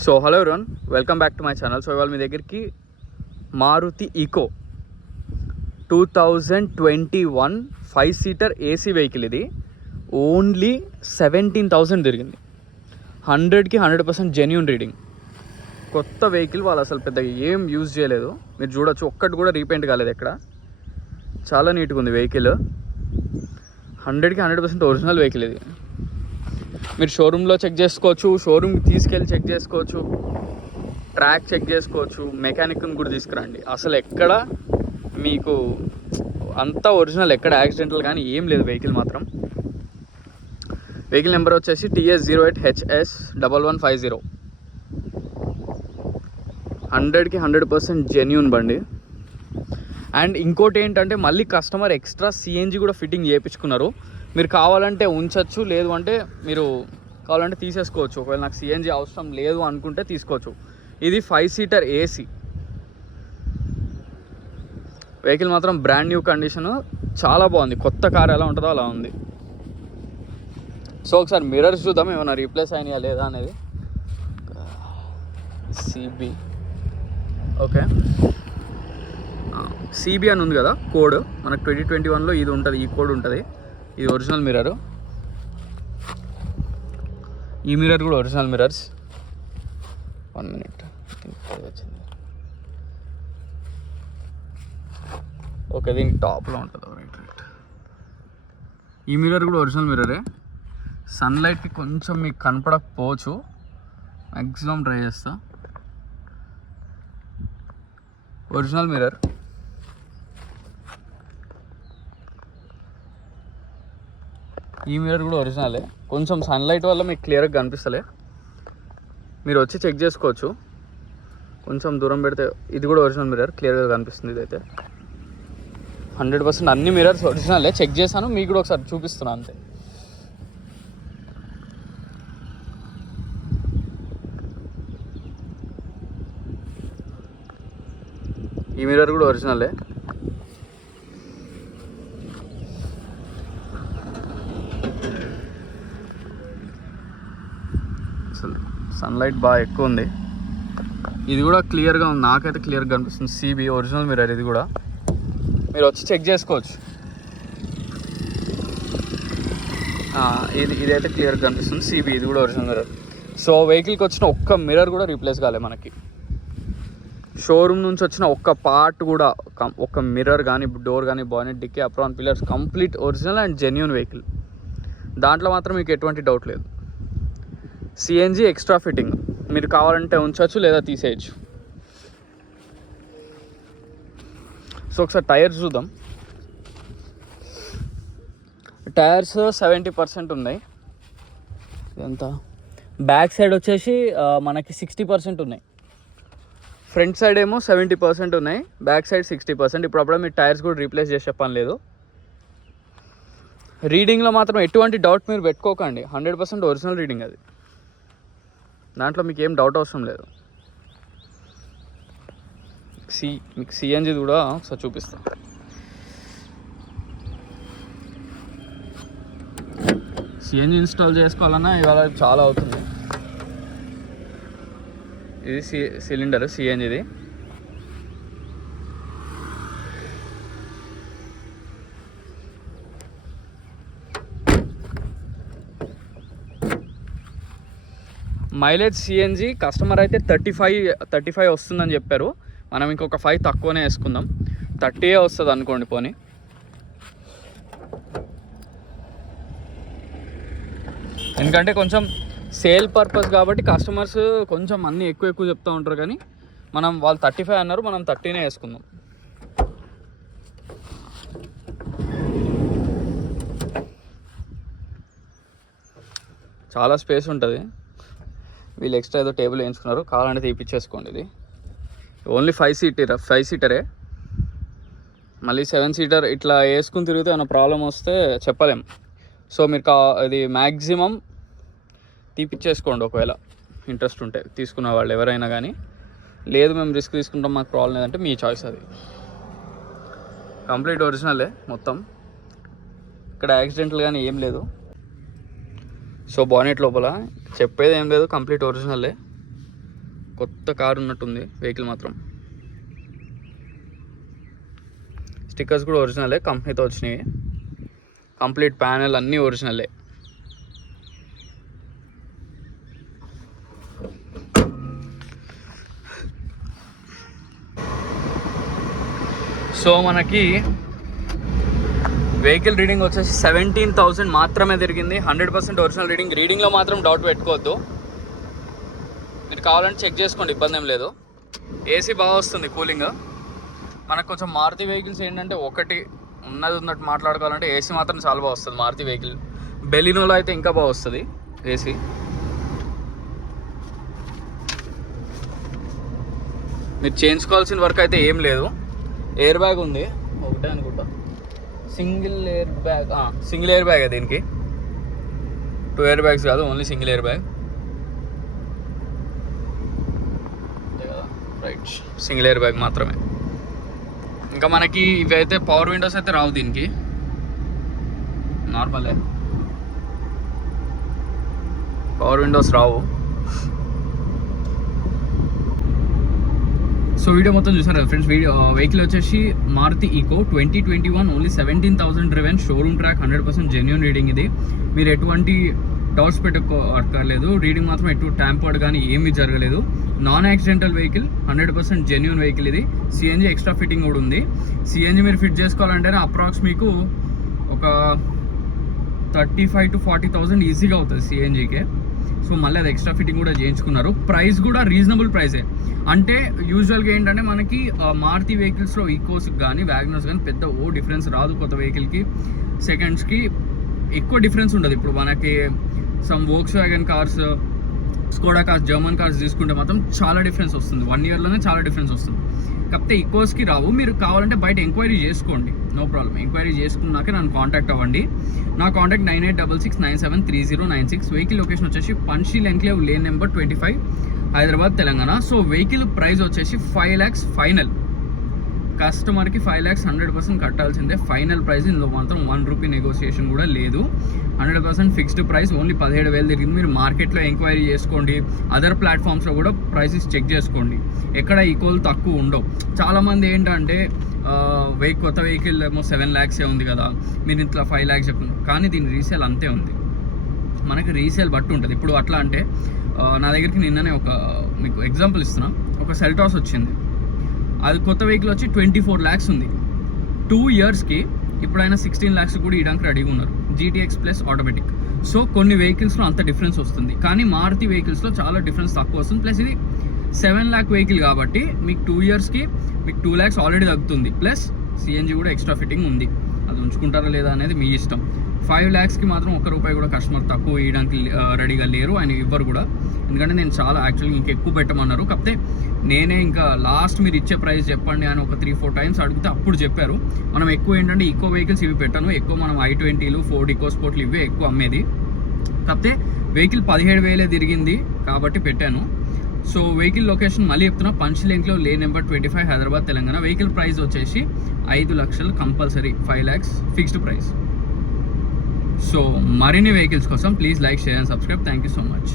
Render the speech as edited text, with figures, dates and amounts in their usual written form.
So hello everyone, welcome back to my channel. So ఇవాళ మీ దగ్గరికి Maruti Eeco 2021 5-సీటర్ AC vehicle. ఇది only 17,000 తిరిగింది. 100కి 100% genuine reading. కొత్త వెహికల్, వాళ్ళు అసలు పెద్దగా ఏం యూజ్ చేయలేదు. మీరు చూడొచ్చు, ఒక్కటి కూడా రీపెయింట్ కాలేదు ఎక్కడ. చాలా నీట్గా ఉంది వెహికల్. 100కి 100% ఒరిజినల్ వెహికల్ ఇది. మీరు షోరూంలో చెక్ చేసుకోవచ్చు, షోరూమ్కి తీసుకెళ్ళి చెక్ చేసుకోవచ్చు, ట్రాక్ చెక్ చేసుకోవచ్చు, మెకానిక్ని కూడా తీసుకురండి. అసలు ఎక్కడ మీకు అంతా ఒరిజినల్, ఎక్కడ యాక్సిడెంటల్ కానీ ఏం లేదు వెహికల్ మాత్రం. వెహికల్ నెంబర్ వచ్చేసి TS08HS1150. 100కి 100% జెన్యూన్ బండి. అండ్ ఇంకోటి ఏంటంటే, మళ్ళీ కస్టమర్ ఎక్స్ట్రా సిఎన్జి కూడా ఫిట్టింగ్ చేయించుకున్నారు. మీరు కావాలంటే ఉంచచ్చు, లేదు అంటే మీరు కావాలంటే తీసేసుకోవచ్చు. ఒకవేళ నాకు సిఎన్జి అవసరం లేదు అనుకుంటే తీసుకోవచ్చు. ఇది 5-సీటర్ ఏసీ వెహికల్. మాత్రం బ్రాండ్ న్యూ కండిషను, చాలా బాగుంది. కొత్త కార్ ఎలా ఉంటుందో అలా ఉంది. సో ఒకసారి మిర్రర్స్ చూద్దాం, ఏమైనా రీప్లేస్ అయినాయా లేదా అనేది. సిబి, ఓకే, సిబి అని ఉంది కదా కోడ్. మనకు 2021లో ఇది ఉంటుంది, ఈ కోడ్ ఉంటుంది. ఇది ఒరిజినల్ మిర్రర్. ఈ మిర్రర్ కూడా ఒరిజినల్ మిర్రర్స్. 1 మినిట్ వచ్చింది. ఓకే, దీనికి టాప్లో ఉంటుంది. రైట్. ఈ మిర్రర్ కూడా ఒరిజినల్ మిర్రరే. సన్లైట్కి కొంచెం మీకు కనపడకపోవచ్చు, మ్యాక్సిమం ట్రై చేస్తా. Original mirror. ఈ మిర్రర్ కూడా ఒరిజినలే. కొంచెం సన్లైట్ వల్ల మీకు క్లియర్గా కనిపిస్తలే, మీరు వచ్చి చెక్ చేసుకోవచ్చు. కొంచెం దూరం పెడితే ఇది కూడా ఒరిజినల్ మిర్రర్, క్లియర్గా కనిపిస్తుంది. ఇదైతే 100% అన్ని మిర్రర్స్ ఒరిజినలే. చెక్ చేశాను, మీకు కూడా ఒకసారి చూపిస్తున్నాను అంతే. ఈ మిర్రర్ కూడా ఒరిజినలే. అసలు సన్లైట్ బాగా ఎక్కువ ఉంది. ఇది కూడా క్లియర్గా ఉంది, నాకైతే క్లియర్గా కనిపిస్తుంది. సిబి ఒరిజినల్ మిర్రర్. ఇది కూడా మీరు వచ్చి చెక్ చేసుకోవచ్చు. ఇదైతే క్లియర్గా కనిపిస్తుంది. సిబి, ఇది కూడా ఒరిజినల్ మిర్రర్. సో వెహికల్కి వచ్చిన ఒక్క మిర్రర్ కూడా రీప్లేస్ కాలే మనకి. షోరూమ్ నుంచి వచ్చిన ఒక్క పార్ట్ కూడా, ఒక్క మిర్రర్ కానీ, డోర్ కానీ, bonnet, dickey, apron, pillars complete original and genuine vehicle. దాంట్లో మాత్రం మీకు ఎటువంటి డౌట్ లేదు. సిఎన్జి ఎక్స్ట్రా ఫిట్టింగ్, మీరు కావాలంటే ఉంచవచ్చు లేదా తీసేయచ్చు. సో ఒకసారి టైర్స్ చూద్దాం. టైర్స్ 70% ఉన్నాయి. ఇదంతా బ్యాక్ సైడ్ వచ్చేసి మనకి 60% ఉన్నాయి. ఫ్రంట్ సైడ్ ఏమో 70% ఉన్నాయి, బ్యాక్ సైడ్ 60%. ఇప్పుడు అప్పుడే మీరు టైర్స్ కూడా రీప్లేస్ చేసే పని లేదు. రీడింగ్లో మాత్రం ఎటువంటి డౌట్ మీరు పెట్టుకోకండి. 100% ఒరిజినల్ రీడింగ్ అది. దాంట్లో మీకు ఏం డౌట్ అవసరం లేదు. మీకు సిఎన్జి కూడా ఒకసారి చూపిస్తాను. సిఎన్జి ఇన్స్టాల్ చేసుకోవాలన్నా ఇవాళ చాలా అవుతుంది. ఇది సిలిండర్ సిఎన్జిది. మైలేజ్ సిఎన్జి కస్టమర్ అయితే 35 వస్తుందని చెప్పారు. మనం ఇంకొక 5 తక్కువనే వేసుకుందాం. 30 వస్తుంది అనుకోండి పోనీ. ఎందుకంటే కొంచెం సేల్ పర్పస్ కాబట్టి కస్టమర్స్ కొంచెం అన్నీ ఎక్కువ చెప్తూ ఉంటారు. కానీ వాళ్ళు 35 అన్నారు, మనం 30నే వేసుకుందాం. చాలా స్పేస్ ఉంటుంది. వీళ్ళు ఎక్స్ట్రా ఏదో టేబుల్ వేయించుకున్నారు, కావాలంటే తీపిచ్చేసుకోండి. ఇది ఓన్లీ 5-సీటరే. మళ్ళీ 7-సీటర్ ఇట్లా వేసుకుని తిరిగితే ఏమైనా ప్రాబ్లం వస్తే చెప్పలేం. సో మీరు ఇది మ్యాక్సిమం తీపిచ్చేసుకోండి ఒకవేళ ఇంట్రెస్ట్ ఉంటే, తీసుకున్న వాళ్ళు ఎవరైనా కానీ. లేదు మేము రిస్క్ తీసుకుంటాం, మాకు ప్రాబ్లం లేదంటే మీ చాయిస్ అది. కంప్లీట్ ఒరిజినలే మొత్తం, ఇక్కడ యాక్సిడెంట్లు కానీ ఏం లేదు. సో బానెట్ లోపల చెప్పేది ఏం లేదు, కంప్లీట్ ఒరిజినలే. కొత్త కారు ఉన్నట్టుంది వెహికల్ మాత్రం. స్టిక్కర్స్ కూడా ఒరిజినలే, కంపెనీతో వచ్చినాయి. కంప్లీట్ ప్యానెల్ అన్నీ ఒరిజినలే. సో మనకి వెహికల్ రీడింగ్ వచ్చేసి 17,000 మాత్రమే తిరిగింది. 100% ఒరిజినల్ రీడింగ్. రీడింగ్లో మాత్రం డౌట్ పెట్టుకోవద్దు, మీరు కావాలంటే చెక్ చేసుకోండి, ఇబ్బంది ఏం లేదు. ఏసీ బాగా వస్తుంది, కూలింగ్. మనకు కొంచెం మారుతి వెహికల్స్ ఏంటంటే ఒకటి ఉన్నట్టు మాట్లాడుకోవాలంటే ఏసీ మాత్రం చాలా బాగా వస్తుంది మారుతి వెహికల్. బెలినోలో అయితే ఇంకా బాగా వస్తుంది ఏసీ. మీరు చేయించుకోవాల్సిన వర్క్ అయితే ఏం లేదు. ఎయిర్ బ్యాగ్ ఉంది ఒకటే అనుకుంటా, సింగిల్ ఎయిర్ బ్యాగ్ దీనికి. 2 ఎయిర్ బ్యాగ్స్ కాదు, only single air bag. Right, single air bag మాత్రమే. ఇంకా మనకి ఇవి అయితే పవర్ విండోస్ అయితే రావు దీనికి, నార్మలే పవర్ విండోస్ రావు. సో వీడియో మొత్తం చూసారు కదా ఫ్రెండ్స్. వెహికల్ వచ్చేసి Maruti Eeco 2021, only 17,000 driven, showroom track, 100% genuine reading. ఇది మీరు ఎటువంటి డౌట్స్ పెట్టుకోలేదు. రీడింగ్ మాత్రం ఎటు ట్యాంపర్డ్ కానీ ఏమీ జరగలేదు. Non accidental vehicle, 100% genuine vehicle. ఇది సిఎన్జీ ఎక్స్ట్రా ఫిట్టింగ్ కూడా ఉంది. సిఎన్జీ మీరు ఫిట్ చేసుకోవాలంటేనే అప్రాక్స్ మీకు ఒక 35,000 to 40,000 ఈజీగా అవుతుంది సిఎన్జీకే. సో మళ్ళీ అది ఎక్స్ట్రా ఫిట్టింగ్ కూడా చేయించుకున్నారు. ప్రైస్ కూడా రీజనబుల్ ప్రైసే. అంటే యూజువల్గా ఏంటంటే మనకి మారుతి వెహికల్స్లో ఈకోస్కి కానీ వ్యాగనర్స్ కానీ పెద్ద డిఫరెన్స్ రాదు. కొత్త వెహికల్కి సెకండ్స్కి ఎక్కువ డిఫరెన్స్ ఉండదు. ఇప్పుడు మనకి some Volkswagen cars, Skoda cars, German cars తీసుకుంటే మాత్రం చాలా డిఫరెన్స్ వస్తుంది. 1 yearలోనే చాలా డిఫరెన్స్ వస్తుంది. కాకపోతే ఈకోస్కి రావు. మీరు కావాలంటే బయట ఎంక్వైరీ చేసుకోండి, నో ప్రాబ్లం. ఎంక్వైరీ చేసుకున్నాకే నన్ను కాంటాక్ట్ అవ్వండి. నా కాంటాక్ట్ 9866973096. వెహికల్ లొకేషన్ వచ్చేసి Panchsheel enclave lane number 25, Hyderabad, Telangana. So vehicle price వచ్చేసి 5 lakhs ఫైనల్. కస్టమర్కి 5 lakhs 100% కట్టాల్సిందే ఫైనల్ ప్రైస్. ఇందులో మాత్రం 1 రూపీ నెగోసియేషన్ కూడా లేదు. 100% ఫిక్స్డ్ ప్రైస్. ఓన్లీ 17,000 తిరిగింది. మీరు మార్కెట్లో ఎంక్వైరీ చేసుకోండి, అదర్ ప్లాట్ఫామ్స్లో కూడా ప్రైసెస్ చెక్ చేసుకోండి. ఎక్కడ ఈక్వల్ తక్కువ ఉండవు. చాలామంది ఏంటంటే కొత్త వెహికల్ ఏమో 7 lakhs ఉంది కదా, మీరు ఇట్లా 5 lakhs చెప్తున్నారు. కానీ దీని రీసేల్ అంతే ఉంది. మనకి రీసేల్ బట్టి ఉంటుంది. ఇప్పుడు అట్లా అంటే నా దగ్గరికి నిన్ననే మీకు ఎగ్జాంపుల్ ఇస్తున్నా. ఒక సెల్టాస్ వచ్చింది, అది కొత్త వెహికల్ వచ్చి 24 lakhs ఉంది. 2 yearsకి ఇప్పుడు ఆయన 16 lakhs కూడా ఇవ్వడానికి రెడీగా ఉన్నారు. GTX plus automatic. సో కొన్ని వెహికల్స్లో అంత డిఫరెన్స్ వస్తుంది, కానీ మారుతి వెహికల్స్లో చాలా డిఫరెన్స్ తక్కువ వస్తుంది. ప్లస్ ఇది 7 lakh వెహికల్ కాబట్టి మీకు 2 yearsకి మీకు 2 lakhs ఆల్రెడీ తగ్గుతుంది. ప్లస్ సిఎన్జీ కూడా ఎక్స్ట్రా ఫిట్టింగ్ ఉంది. అది ఉంచుకుంటారా లేదా అనేది మీ ఇష్టం. 5 lakhsకి మాత్రం ₹1 కూడా కస్టమర్ తక్కువ ఇవ్వడానికి రెడీగా లేరు, ఆయన ఇవ్వరు కూడా. ఎందుకంటే నేను చాలా యాక్చువల్గా ఇంకెక్కువ పెట్టమన్నారు. కాకపోతే నేనే ఇంకా లాస్ట్ మీరు ఇచ్చే ప్రైస్ చెప్పండి అని ఒక 3-4 times అడిగితే అప్పుడు చెప్పారు. మనం ఎక్కువ ఏంటంటే ఈకో వెహికల్స్ ఇవి పెట్టాను. ఎక్కువ మనం i20లు, ఫోర్డ్ ఈకో స్పోర్ట్లు ఇవే ఎక్కువ అమ్మేది. కాకపోతే వెహికల్ 17,000 తిరిగింది కాబట్టి పెట్టాను. సో వెహికల్ లొకేషన్ మళ్ళీ చెప్తున్నా, పంచలేంక్లో lane number 25, Hyderabad, Telangana. Vehicle price వచ్చేసి 5 lakhs compulsory, 5 lakhs fixed price. So మరిన్ని వెహికల్స్ కోసం please like, share and subscribe. Thank you so much.